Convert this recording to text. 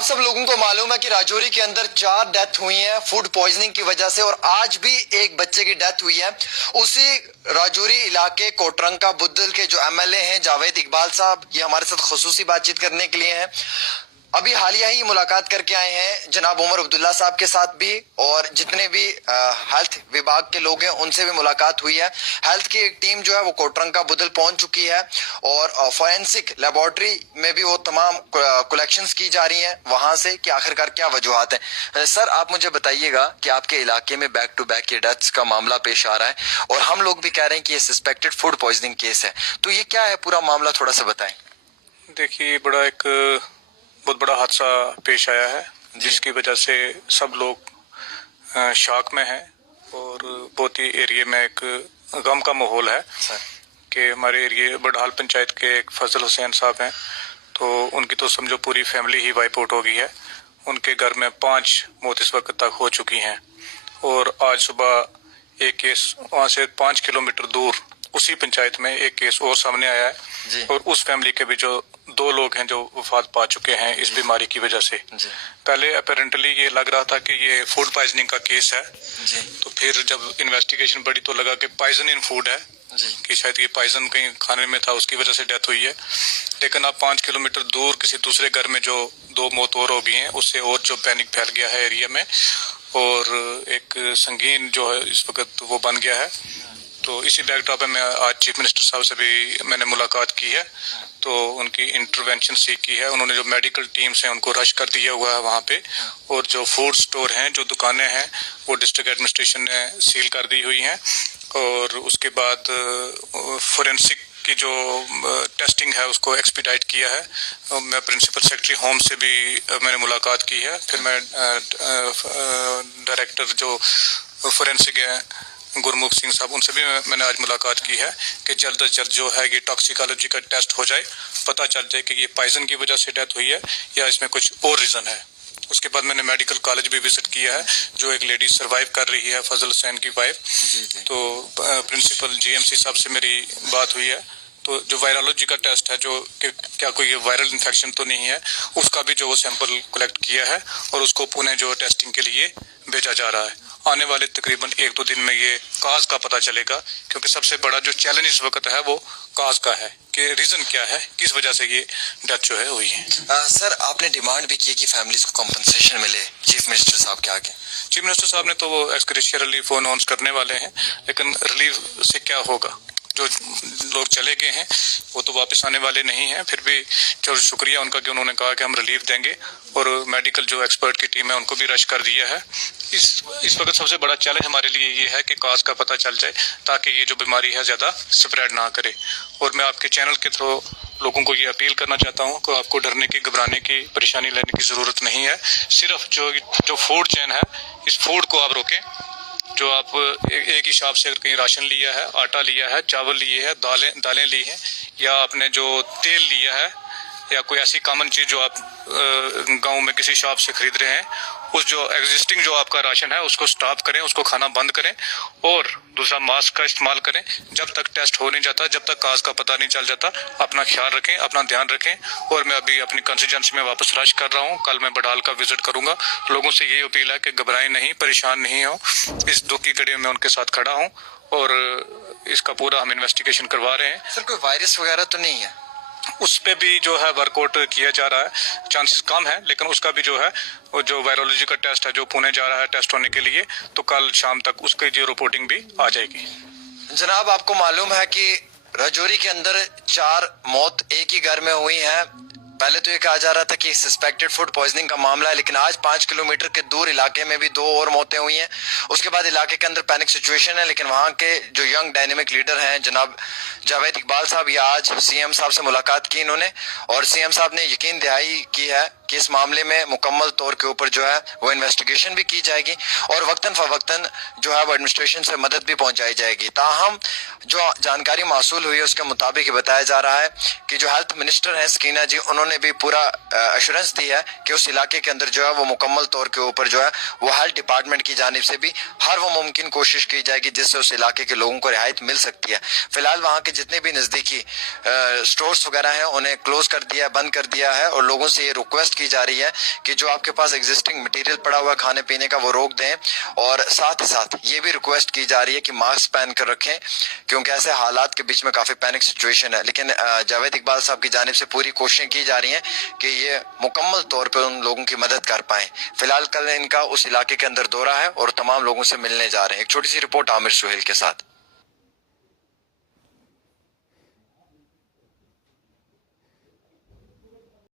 आप सब लोगों को मालूम है कि राजौरी के अंदर 4 डेथ हुई हैं फूड पॉइजनिंग की वजह से, और आज भी एक बच्चे की डेथ हुई है। उसी राजौरी इलाके कोटरंका बुद्दल के जो एमएलए हैं जावेद इकबाल साहब, ये हमारे साथ खुसूसी बातचीत करने के लिए हैं। अभी हालिया ही मुलाकात करके आए हैं जनाब उमर अब्दुल्ला साहब के साथ भी, और जितने भी हेल्थ विभाग के लोग हैं उनसे भी मुलाकात हुई है। हेल्थ की एक टीम जो है वो कोटरंका बुद्दल पहुंच चुकी है, और फोरेंसिक लेबोरेटरी में भी वो तमाम कलेक्शंस की जा रही हैं वहां से कि आखिरकार क्या वजूहात हैं। सर, आप मुझे बताइएगा कि आपके इलाके में बैक टू बैक ये डेथ्स का मामला पेश आ रहा है, और हम लोग भी कह रहे हैं कि ये सस्पेक्टेड फूड पॉइजनिंग केस है, तो ये क्या है पूरा मामला, थोड़ा सा बताएं। देखिए, बहुत बड़ा हादसा पेश आया है जिसकी वजह से सब लोग शॉक में हैं, और बहुत ही एरिया में एक गम का माहौल है कि हमारे एरिया बड़हाल पंचायत के एक फजल हुसैन साहब हैं, तो उनकी तो समझो पूरी फैमिली ही वाइप आउट हो गई है। उनके घर में 5 मौत इस वक्त तक हो चुकी हैं, और आज सुबह एक केस वहाँ से 5 किलोमीटर दूर उसी पंचायत में एक केस और सामने आया है, और उस फैमिली के भी जो 2 लोग हैं जो वफात पा चुके हैं इस बीमारी की वजह से। पहले अपेरेंटली ये लग रहा था कि ये फूड पॉइजनिंग का केस है, तो फिर जब इन्वेस्टिगेशन बढ़ी तो लगा कि पॉइजन इन फूड है, कि शायद ये पॉइजन कहीं खाने में था, उसकी वजह से डेथ हुई है। लेकिन अब 5 किलोमीटर दूर किसी दूसरे घर में जो 2 मौत और हो गई हैं, उससे और जो पैनिक फैल गया है एरिया में, और एक संगीन जो है इस वक्त वो बन गया है। तो इसी बैकड्रॉप में आज चीफ मिनिस्टर साहब से भी मैंने मुलाकात की है, तो उनकी इंटरवेंशन सीख की है। उन्होंने जो मेडिकल टीम्स हैं उनको रश कर दिया हुआ है वहाँ पे, और जो फूड स्टोर हैं, जो दुकानें हैं, वो डिस्ट्रिक्ट एडमिनिस्ट्रेशन ने सील कर दी हुई हैं। और उसके बाद फोरेंसिक की जो टेस्टिंग है उसको एक्सपीडाइट किया है। मैं प्रिंसिपल सेक्रेटरी होम से भी मैंने मुलाकात की है। फिर मैं डायरेक्टर जो फोरेंसिक है गुरमुख सिंह साहब, उनसे भी मैंने आज मुलाकात की है कि जल्द अज जल्द जो है ये टॉक्सिकोलॉजी का टेस्ट हो जाए, पता चल जाए कि ये पॉइजन की वजह से डेथ हुई है या इसमें कुछ और रीज़न है। उसके बाद मैंने मेडिकल कॉलेज भी विजिट किया है, जो एक लेडी सरवाइव कर रही है, फजल हुसैन की वाइफ। तो प्रिंसिपल जीएमसी साहब से मेरी बात हुई है, तो जो वायरोलॉजी का टेस्ट है, जो कि क्या कोई वायरल इन्फेक्शन तो नहीं है, उसका भी जो वो सैंपल कलेक्ट किया है, और उसको पुणे जो टेस्टिंग के लिए भेजा जा रहा है। आने वाले तकरीबन 1-2 दिन में ये काज का पता चलेगा, क्योंकि सबसे बड़ा जो चैलेंज इस वक्त है वो काज का है कि रीजन क्या है, किस वजह से ये डेथ जो है हुई है। सर, आपने डिमांड भी की कि फैमिलीज को कंपनसेशन मिले चीफ मिनिस्टर साहब के आगे। चीफ मिनिस्टर साहब ने तो वो एक्सग्रेशिया रिलीफ अनाउंस करने वाले हैं, लेकिन रिलीफ से क्या होगा, जो लोग चले गए हैं वो तो वापस आने वाले नहीं हैं। फिर भी चलो शुक्रिया उनका कि उन्होंने कहा कि हम रिलीफ देंगे, और मेडिकल जो एक्सपर्ट की टीम है उनको भी रश कर दिया है। इस वक्त सबसे बड़ा चैलेंज हमारे लिए ये है कि काज का पता चल जाए, ताकि ये जो बीमारी है ज़्यादा स्प्रेड ना करे। और मैं आपके चैनल के थ्रू लोगों को ये अपील करना चाहता हूँ कि आपको डरने की, घबराने की, परेशानी लेने की ज़रूरत नहीं है। सिर्फ जो फूड चेन है, इस फूड को आप रोकें। जो आप एक ही शॉप से अगर कहीं राशन लिया है, आटा लिया है, चावल लिए है, दालें ली हैं, या आपने जो तेल लिया है, या कोई ऐसी कॉमन चीज़ जो आप गांव में किसी शॉप से खरीद रहे हैं, उस जो एग्जिस्टिंग जो आपका राशन है उसको स्टॉप करें, उसको खाना बंद करें। और दूसरा, मास्क का इस्तेमाल करें। जब तक टेस्ट हो नहीं जाता, जब तक काज का पता नहीं चल जाता, अपना ख्याल रखें, अपना ध्यान रखें। और मैं अभी अपनी कंस्टिट्यूएंसी में वापस रश कर रहा हूँ, कल मैं बड़हाल का विजिट करूंगा। लोगों से ये अपील है कि घबराएं नहीं, परेशान नहीं हो। इस दुख की घड़ी में उनके साथ खड़ा हूँ, और इसका पूरा हम इन्वेस्टिगेशन करवा रहे हैं। सर, कोई वायरस वगैरह तो नहीं है? उस पे भी जो है वर्कआउट किया जा रहा है, चांसेस कम है, लेकिन उसका भी जो है वो जो वायरोलॉजी का टेस्ट है जो पुणे जा रहा है टेस्ट होने के लिए, तो कल शाम तक उसकी जो रिपोर्टिंग भी आ जाएगी। जनाब, आपको मालूम है कि राजौरी के अंदर 4 मौत एक ही घर में हुई है। पहले तो ये कहा जा रहा था कि सस्पेक्टेड फूड पॉइजनिंग का मामला है, लेकिन आज 5 किलोमीटर के दूर इलाके में भी 2 और मौतें हुई हैं। उसके बाद इलाके के अंदर पैनिक सिचुएशन है, लेकिन वहाँ के जो यंग डायनेमिक लीडर हैं जनाब जावेद इकबाल साहब, ये आज सीएम साहब से मुलाकात की इन्होंने, और सीएम साहब ने यकीन दहाई की है कि इस मामले में मुकम्मल तौर के ऊपर जो है वो इन्वेस्टिगेशन भी की जाएगी, और वक्तन फवक्तन जो है वो एडमिनिस्ट्रेशन से मदद भी पहुंचाई जाएगी। ताहम जो जानकारी मासूल हुई है उसके मुताबिक बताया जा रहा है कि जो हेल्थ मिनिस्टर हैं सकीना जी, उन्होंने भी पूरा एश्योरेंस दी है कि उस इलाके के अंदर जो है वो मुकम्मल तौर के ऊपर जो है वो हेल्थ डिपार्टमेंट की जानिब से भी हर वो मुमकिन कोशिश की जाएगी जिससे उस इलाके के लोगों को रियायत मिल सकती है। फिलहाल वहाँ के जितने भी नज़दीकी स्टोर्स वगैरह हैं उन्हें क्लोज कर दिया है, बंद कर दिया है, और लोगों से ये रिक्वेस्ट की जा रही है कि जो आपके पास एग्जिस्टिंग मटेरियल पड़ा हुआ है खाने पीने का वो रोक दें, और साथ ही साथ ये भी रिक्वेस्ट की जा रही है कि मास्क पहन कर रखें, क्योंकि ऐसे हालात के बीच में काफ़ी पैनिक सिचुएशन है। लेकिन जावेद इकबाल साहब की जानिब से पूरी कोशिशें की जा रही हैं कि ये मुकम्मल तौर पर उन लोगों की मदद कर पाएं। फिलहाल कल इनका उस इलाके के अंदर दौरा है और तमाम लोगों से मिलने जा रहे हैं। एक छोटी सी रिपोर्ट आमिर सुहेल के साथ।